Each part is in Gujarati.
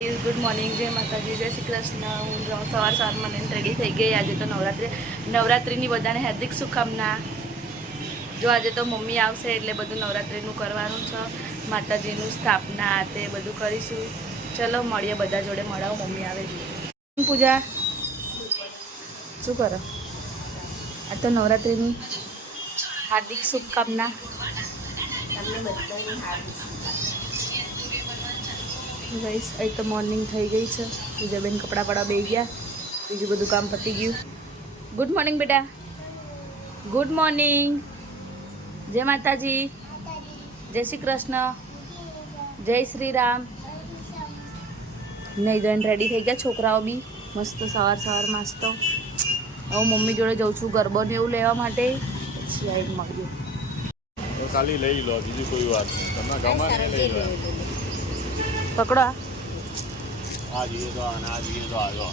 गुड मॉर्निंग जय माताजी जय श्री कृष्ण हूँ सवार में रेडी थी गई। आज तो नवरात्रि बधाने हार्दिक शुभकामना। जो आज तो मम्मी आवशे एटले बधुं नवरात्रिनुं करवानुं छे। माताजीनुं स्थापना ते बधुं करीशुं। चलो मळीए बधा जोड़े मळाव मम्मी आवे पूजा शुं करो। आज तो नवरात्रिनी हार्दिक शुभकामना। તમને બધાને હાર્દિક गाइस अभी तो मॉर्निंग थी गई है। पूजाबेन कपड़ा पड़ा बेही गया, बीजू बधु काम पती गयु। गुड मॉर्निंग बेटा, गुड मॉर्निंग। जय माताजी जय श्री कृष्ण जय श्री राम। नहीं धोईने रेडी थी गया छोकराओ भी मस्त सवार सवार मस्त। हूँ मम्मी जोड़े जाऊँ छूँ गरबो ने एवुं लेवा माटे। पछी आवीने मळीए। तो खाली लई लो, बीजी कोई बात नहीं। तमने गमे ने लई लो। पकड़ो आ जीए तो आ जाओ।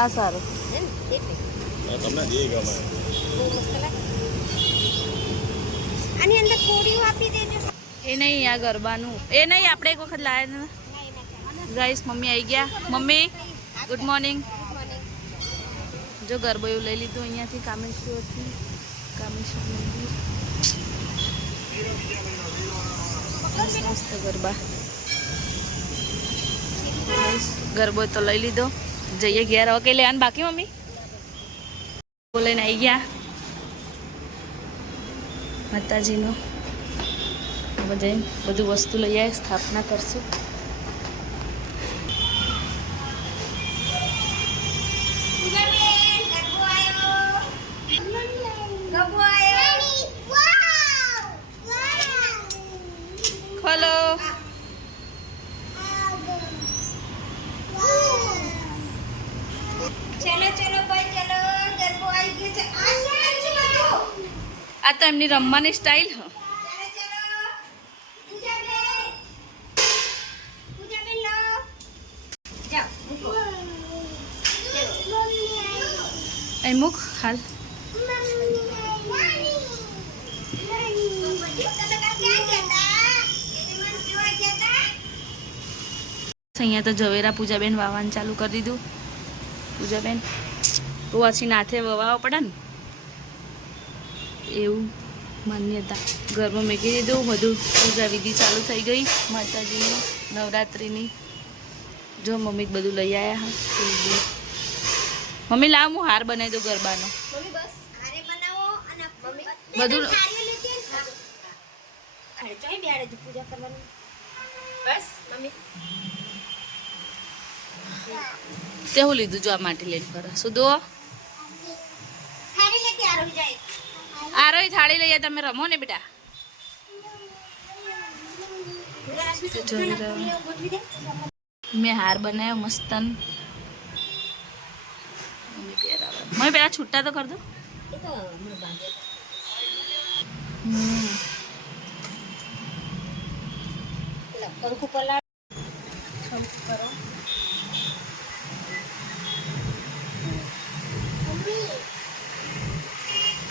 आ सारू तमने जे गमे આની અંદર કોડીઓ આપી દેજો। ए नहीं आ गरबानु ए नहीं आपणे एक वखत लाया ने। गाइस मम्मी आई गया। Mummy good morning. जो गरबो एवुं लई लीधुं अहींयाथी कामेश्वरथी कामेश्वर मंदिर। मस्त गरबा गरबो तो लई लीधो। जइए घેર ओके ले आन बाकी मम्मी बोले आई गया माताजीनु। હવે જઈને બધું વસ્તુ લઈ આવે સ્થાપના કરશું। ખોલો ચલો ચલો ભાઈ ચલો ગરબો આવી ગયો છે। આ શું છે બધું? આ તો એમની રમવાની સ્ટાઇલ હ। પૂજાબેન લો જાઓ મૂકો। અહીં મૂક હાલ। અહીંયા તો ઝવેરા પૂજાબેન વાવવાનું ચાલુ કરી દીધું। પૂજાબેન તો પછી નાથે વવાવા પડે ને એવું માન્યતા। ઘરમાં મૂકી દીધું બધું પૂજા વિધિ ચાલુ થઈ ગઈ માતાજીની નવરાત્રિની। જો મમ્મી બધું લઈ આવ્યા હા। મમ્મી લાવ હું હાર બનાવી દઉં ગરબાનો। મમ્મી બસ હારે બનાવો અને મમ્મી બધું થાળી લેતી ને અરે ચોય બેડે જ પૂજા કરવાની બસ મમ્મી। તેવું લીધું જો આ માટી લઈને ફરે સુધો થાળી લેતી આરો જાય આરોય થાળી લઈએ તમે રમો ને બેટા। પૂરા રાશમી ગોઠવી દે। મેં હાર બનાવ્યો મસ્તન। મમ્મી પહેરાવે મમ્મી પેલા છૂટા તો કર દો। એ તો મને બાંધે લો કંકુ પલા કંકુ કરો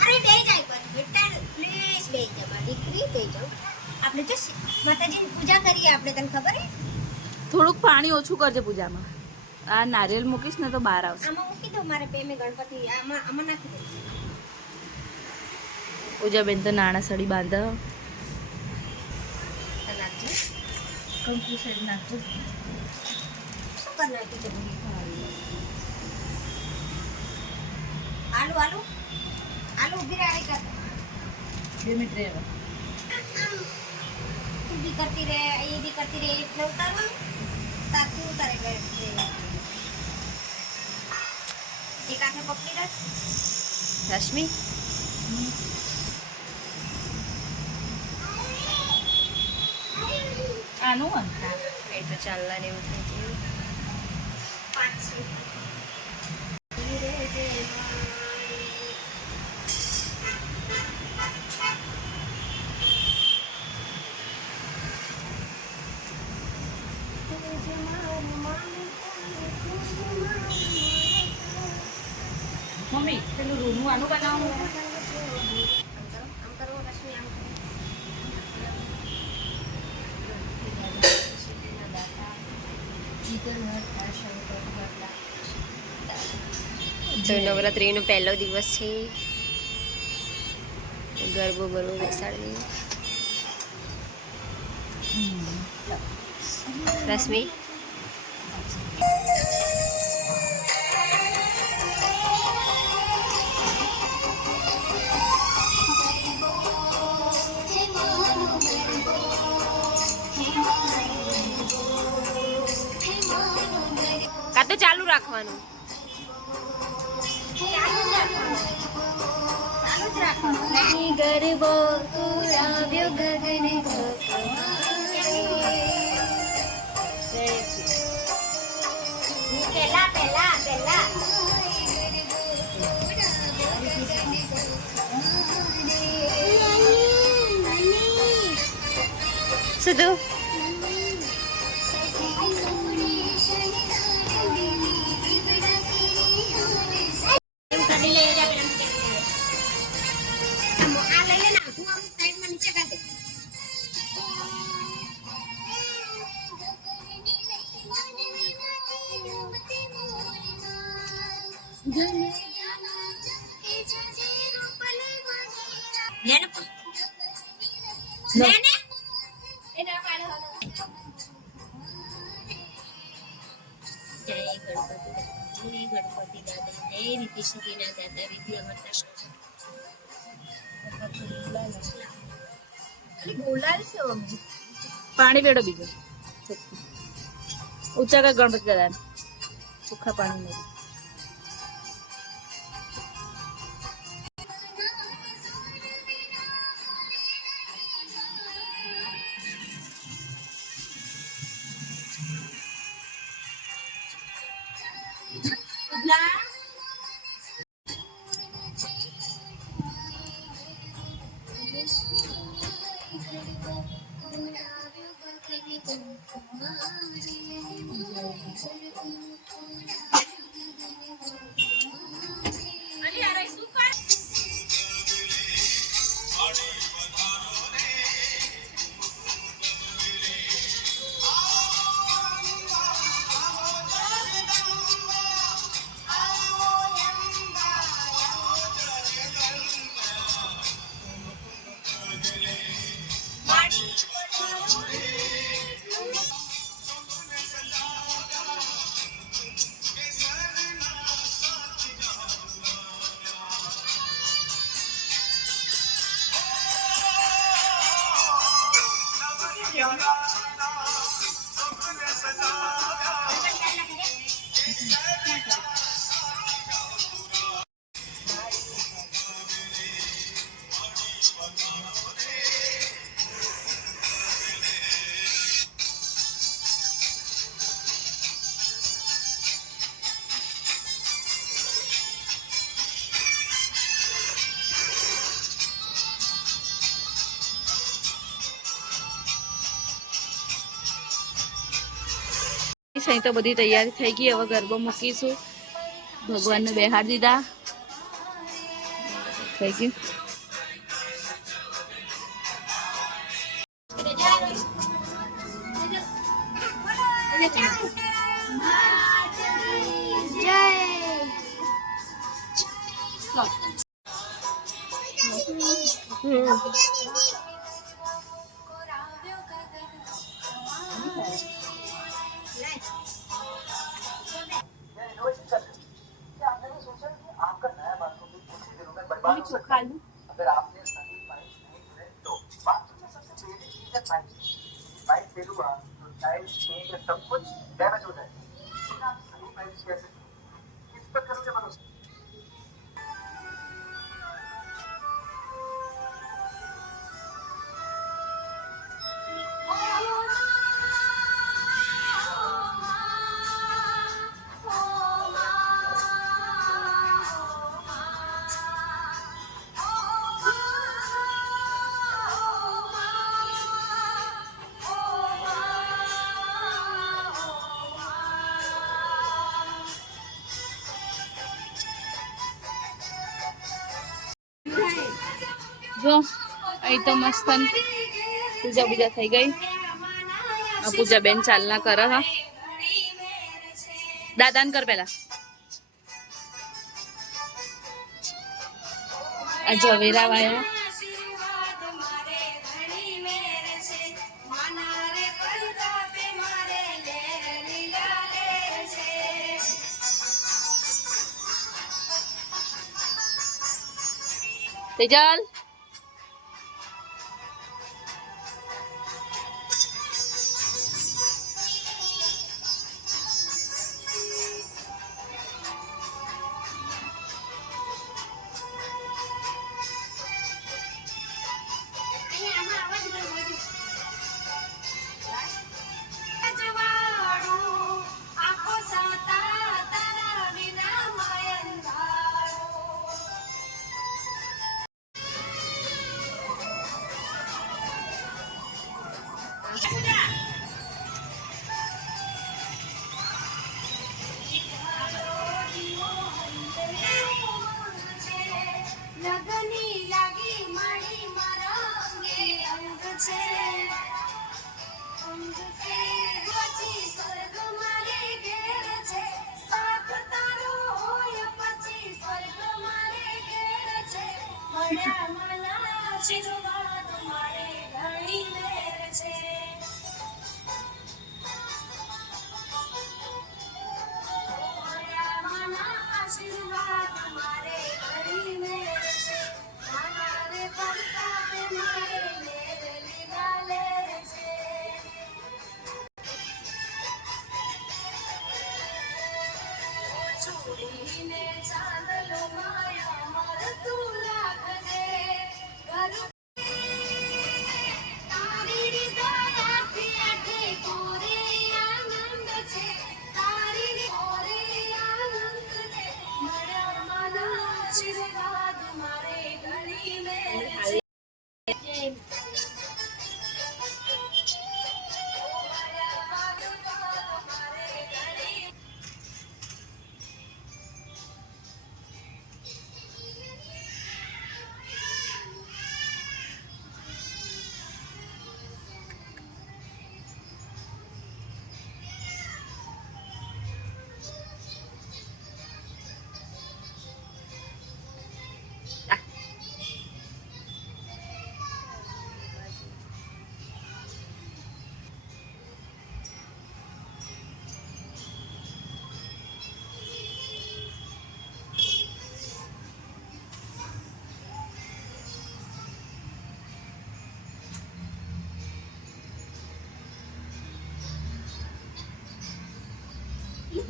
અરે બે જાય પર બેટા પ્લીઝ બે જા મારી દીકરી બે જાઓ। આપણે જો માતાજીની પૂજા કરીએ આપણે તને ખબર હે। થોડુંક પાણી ઓછું કરજે પૂજામાં। આ નારિયેલ મૂકીશ ને તો બહાર આવશે। આમાં મૂકી દો મારે બે મે ગણપતિ આમાં આમાં નાખી દે। પૂજાબેન તો નાણા સડી બાંધે। નાખજો કંકુ સાઈડ નાખજો। શું કર નાખી છે આલુ આલુ આલુ ઉભી રહે કર 2 મિનિટ રહેવા। तू भी करती रहे ये भी करती रहे इतना उतारो ताकि उतारे गए एक हाथ में पकड़ी रख રશ્મિ આનું એ તો ચાલવાની એવું થઈ ગયું। 5 મમ્મી પેલું રૂનું આનું બનાવવાનું। આમ કરો રશ્મિ આમ કરો। તો નવરાત્રીનો પહેલો દિવસ છે. ગરબો બરબો બેસાડી રશ્મિ કા તો ચાલુ રાખવાનું. ગરબો આવ્યો ગગને પેલા શું તું પાણી વેડો બીજો ઊંચા કા ગણપતિ દાદા ચોખ્ખા પાણી અહીં તો બધી તૈયારી થઈ ગઈ. હવે ગરબો મૂકીશું. ભગવાનને બેહાડી દીધા. થઈ ગયું. अगर आपने सही पाइप नहीं चुने तो बाथरूम में सबसे बेसिक चीज है पाइप फेल हुआ तो टाइल्स पेंट सब कुछ डैमेज हो जाएगा. आप सही पाइप कैसे किस पर करोगे भरोसा? જો અહીં તો મસ્ત પૂજા થઈ ગઈ. આ પૂજા બેન ચાલના કરે હા. દાદાન કર પેલા. આ ઝવેરા વાયા. તેજલ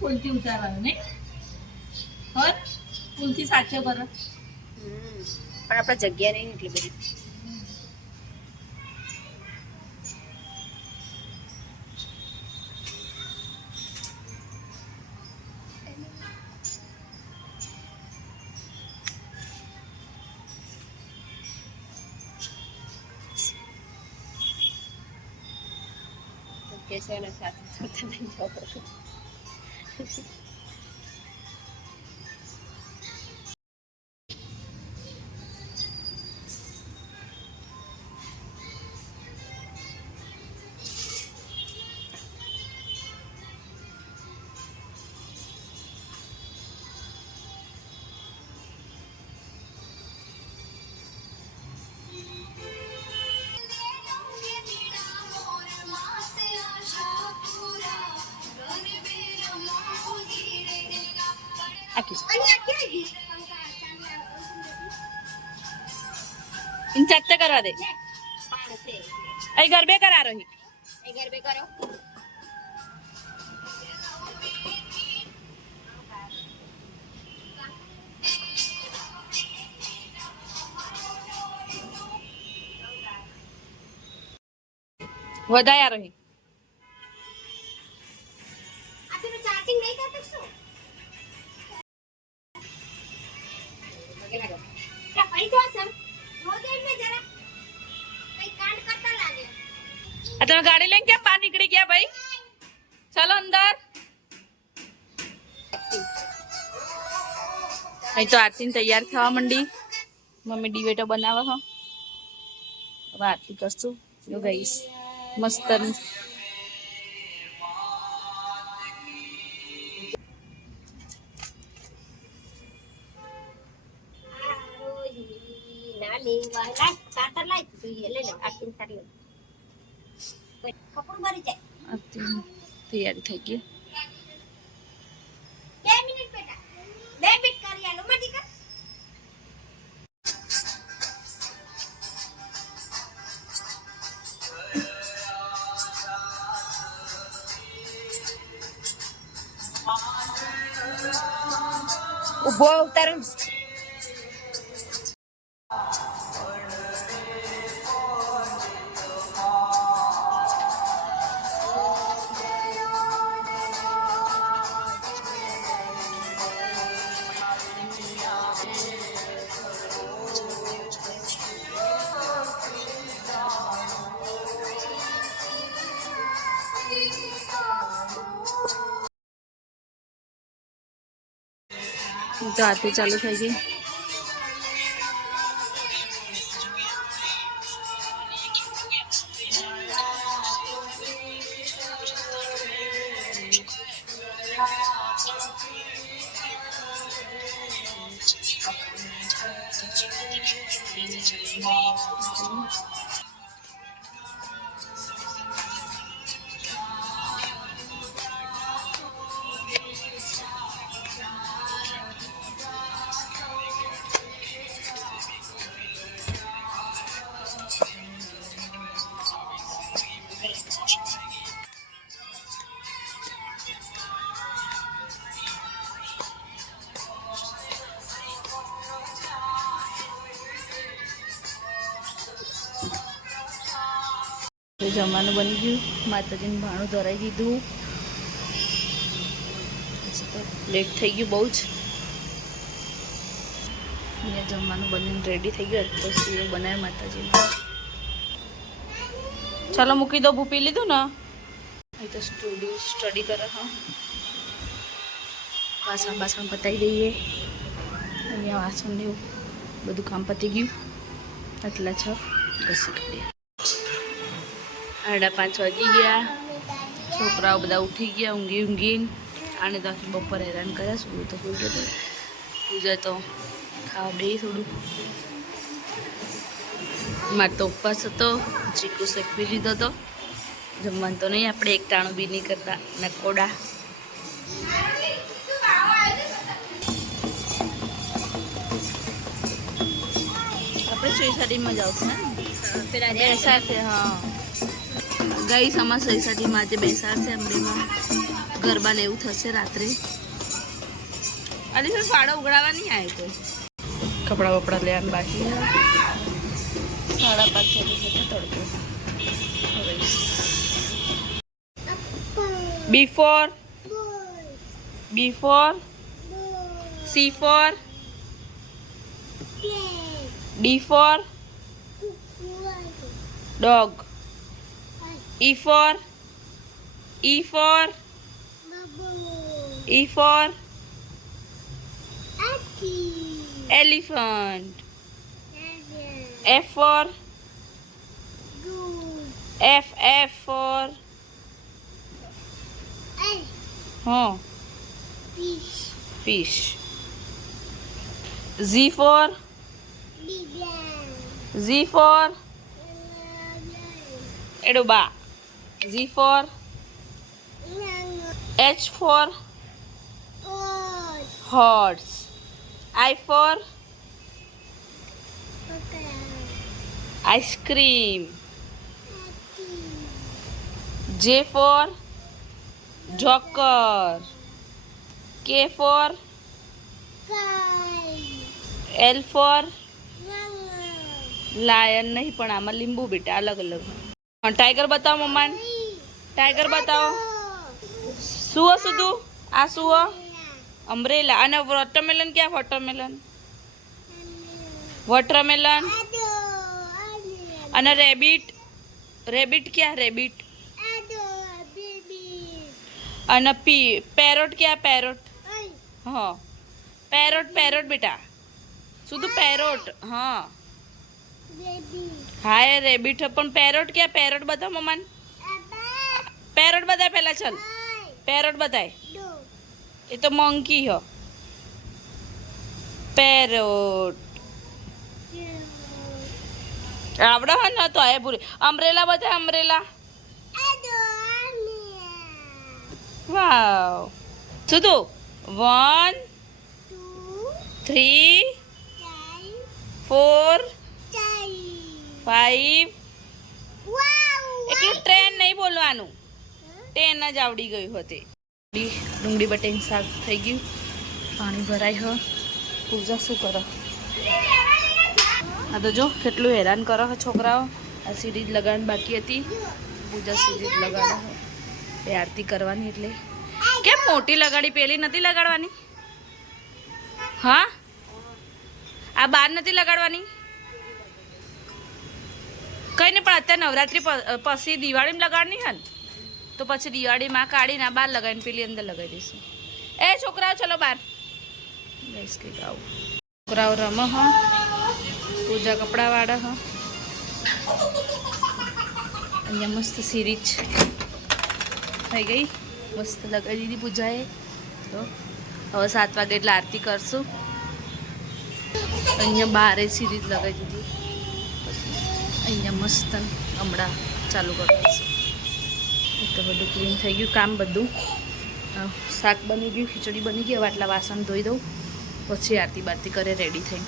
ફૂલથી ઉતારવાનું ને હોય ફૂલથી સાચો કરો. પણ આપણે જગ્યા નહીં એટલી બધી. કેશવને સાથે સાથે નહીં જવું. इन चट्टे करवा दे. आई गरबे करा रही. ગરબે કરો. વધાયા રહી. આપનું ચાર્જિંગ નહીં કરતો શું? क्या पैसा सर मोदी में जरा कई कांड करता लागे. આ તમે ગાડી લઈને કેમ બહાર નીકળી ગયા ભાઈ? ચાલો અંદર. અહીં તો આરતી તૈયાર થવા માંડી. મમ્મી ડિવેટો બનાવે હો. હવે આરતી કરશું. જો ગઈશ મસ્ત. જોઈએ લઈ લે આટલી સારી કપડું ભરી જાય તૈયારી થઈ ગઈ 2 મિનિટ બેટા 2 મિનિટ કરી આલો મતી કર ઉભો ઉતારું તો આરતી ચાલુ થઈ ગઈ જમવાનું બની ગયું માતાજીને ભાણું ધરાઈ દીધું લેટ થઈ ગયું બહુ જ અહીંયા જમવાનું બનીને રેડી થઈ ગયું તો શીરો બનાવે માતાજીને ચાલો મૂકી દો ભૂપી લીધું ને અહીં તો સ્ટડી કરે હા વાસણ પતાવી દઈએ અહીંયા વાસણ ને બધું કામ પતી ગયું આટલા છ ઘસી કાઢીએ 5:30 વાગી ગયા છોકરાઓ બધા ઉઠી ગયા ઊંઘીને આને તો આખી બપોર હેરાન કર્યા શું તો કોઈ ગયો પૂજા તો ખાવા બે થોડું મારે તો ઉપવાસ હતો ચીકુ શેક પી લીધો હતો જમવાનું તો નહીં આપણે એક ટાણું બી નહીં કરતા નકોડા આપણે સોસાયટીમાં જાવ છે પેલા સાથે હા ગઈ સમા સોસાયટીમાં આજે બેસાડશે અમરેમાં ગરબા ને એવું થશે રાત્રે અલી ફાળો ઉગડાવવા નહીં આવે કોઈ કપડા વપડા લેવાનું બાકી 5:30 તડકો હવે B4 C4 D4 dog E4 elephant F4 for fish Z4 Edoba Z4 H4 horse I4 ice cream J4 joker K4 L4 lion નહીં પણ આમાં લીંબુ બેટા અલગ અલગ ટાઈગર બતાવો મમ્માન ટાઈગર બતાવો શું હશું તું આ શું અમ્બ્રેલા અને વોટરમેલન ક્યાં વોટરમેલન અને રેબિટ ક્યાં રેબિટ અને પેરોટ ક્યાં પેરોટ હા પેરોટ બેટા શુદ્ધ પેરોટ હા હા એ રેબિટ પણ પેરોટ ક્યાં પેરોટ બતાવ મમ્માન પેરોટ બતાય પહેલા ચલ પેરોટ બતાય એ તો મંકી હો પેરોટ આવડે હે ને તો એ પૂરી અમરેલા બધા અમરેલા વાવ શું તું 1 3 4 5 એટલું ટ્રેન નહીં બોલવાનું ટ્રેન જ આવડી ગયું હતી ડુંગળી બટેનું શાક થઈ ગયું પાણી ભરાય હ પૂજા શું કરે આ તો જો કેટલું હેરાન કરો હો છોકરાઓ આ સીરીજ લગાડવાની બાકી હતી પૂજા સીરીજ લગાડે એ આરતી કરવાની એટલે કેમ મોટી લગાડી પેલી નથી લગાડવાની હા આ બાર નથી લગાડવાની કઈ નહીં પણ અત્યારે નવરાત્રી પછી દિવાળીમાં લગાડની હે ને તો પછી દિવાળીમાં કાઢીને બહાર લગાવીને પેલી અંદર લગાવી દઈશું એ છોકરાઓ ચલો બહાર ગઈશ કે આવું છોકરાઓ રમે હ પૂજા કપડાં વાળા હ અહીંયા મસ્ત સિરીજ થઈ ગઈ મસ્ત લગાવી દીધી પૂજાએ તો હવે 7 વાગે એટલે આરતી કરશું અહીંયા બારે સિરીજ લગાવી દીધી અહીંયા મસ્ત હમણાં ચાલુ કરી દઈશું તો બધું ક્લીન થઈ ગયું કામ બધું શાક બની ગયું ખીચડી બની ગઈ હવે આટલા વાસણ ધોઈ દઉં પછી આરતી બારતી કરે રેડી થઈ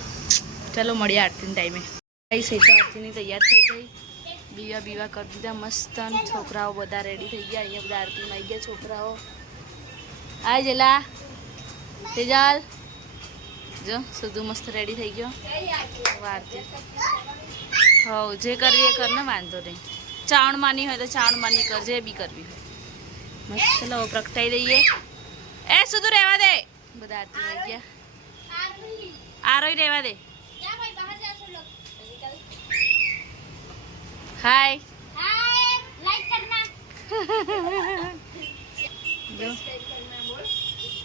ચાલો મળીએ આરતીના ટાઈમે કઈ છે તો આરતીની તૈયાર થઈ ગઈ બીવા કરી દીધા મસ્ત છોકરાઓ બધા રેડી થઈ ગયા અહીંયા બધા આરતીમાં આવી ગયા છોકરાઓ આ જેલા તેજાલ જો સુધુ મસ્ત રેડી થઈ ગયો આરતી હવ જે કરવી એ કર ને વાંધો નહીં ચાવણ માની હોય તો ચાવણ માની કર જે બી કરવી હોય મસ્ત ચલો હવે પ્રગટાઈ દઈએ એ સુધુ રહેવા દે બધા આરતી આવી ગયા આરોય રહેવા દે હાય જો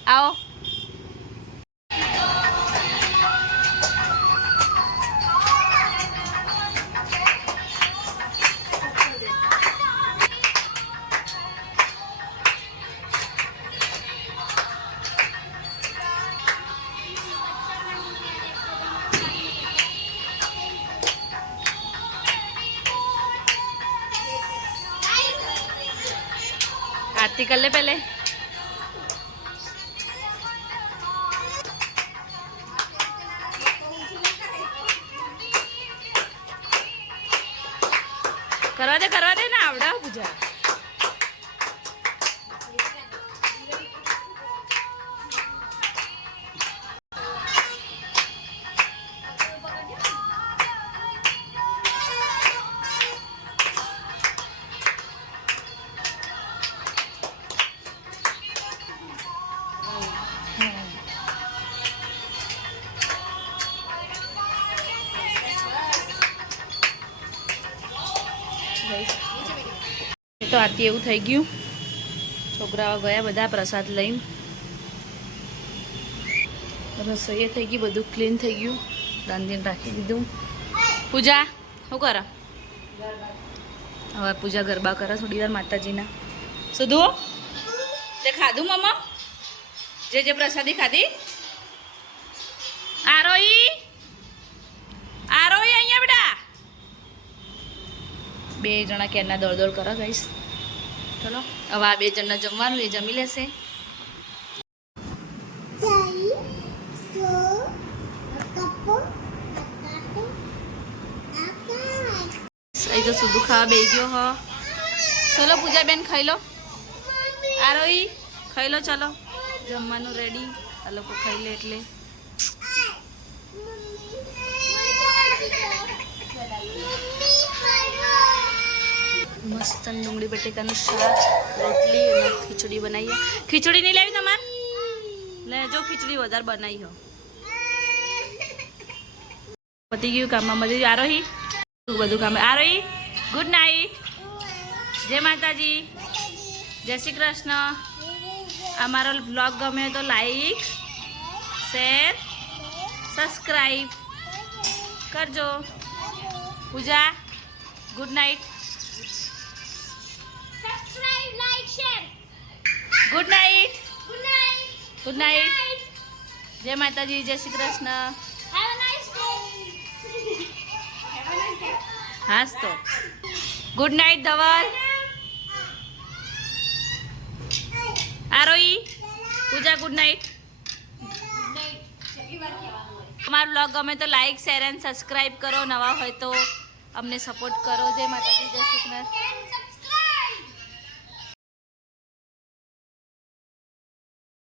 आओ आरती कर ले पहले करवा दे ना आवड़ा पूजा તો આરતી એવું થઈ ગયું છોકરાઓ ગયા બધા પ્રસાદ લઈને રસોઈ થઈ ગઈ બધું ક્લીન થઈ ગયું રાંધીને રાખી દીધું પૂજા શું કરે હવે પૂજા ગરબા કરે થોડી વાર માતાજીના સુધુ તે ખાધું મમ્મા જે પ્રસાદી ખાધી આરોઈ અહીંયા બેટા બે જણા ક્યારના દોડ કરો ગાઈશ ચલો હવે આ બે જણને જમવાનું એ જમી લેશે અહીં તો સુધુ ખાવા બે ગયો હ ચલો પૂજા બેન ખાઈ લો આરોઈ ખાઈ લો ચલો જમવાનું રેડી આ લોકો ખાઈ લે એટલે મસ્ત ડુંગળી બટેકાનું શાક રોટલી અને ખીચડી બનાવીએ ખીચડી નહીં લેવી તમારે લે જો ખીચડી વધારે બનાવી હો પતી ગયું કામમાં બધું આરોહી બધું કામ આરોહી ગુડ નાઇટ જય માતાજી જય શ્રી કૃષ્ણ અમારો બ્લોગ ગમે તો લાઈક શેર સબસ્ક્રાઈબ કરજો Pooja good night good night good night જય માતાજી જય શ્રી કૃષ્ણ હાસ તો ગુડ નાઇટ ધવલ. આરોઈ પૂજા ગુડ નાઇટ. અમારો બ્લોગ ગમે તો લાઈક શેર એન્ડ સબસ્ક્રાઈબ કરો. નવા હોય તો અમને સપોર્ટ કરો. જય માતાજી, જય શ્રી કૃષ્ણ.